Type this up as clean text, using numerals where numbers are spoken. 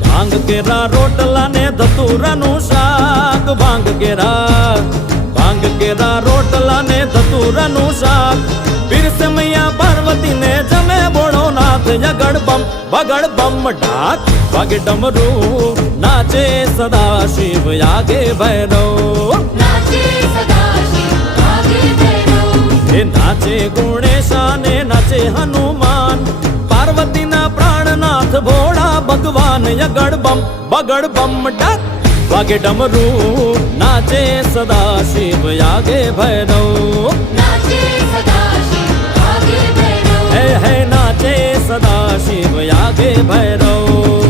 भांग केरा रोटला ने धतूराનું શાક ભાંગ કેરા રોટલા ને ધતૂરાનું શાક પીરસે મૈયા પાર્વતી ને જમે બોળો નાથ જગડ બમ ઢાક વાગે ડમરૂ નાચે સદા શિવ આગે ભૈરવ એ નાચે ગુણેશા ને નાચે હનુમાન પાર્વતીના પ્રાણનાથ ભોળા ભગવાન યગડ બમ ડાક વાગે ડમરૂ નાચે સદા શિવ આગે ભૈરવ હે નાચે સદા શિવ આગે ભૈરવ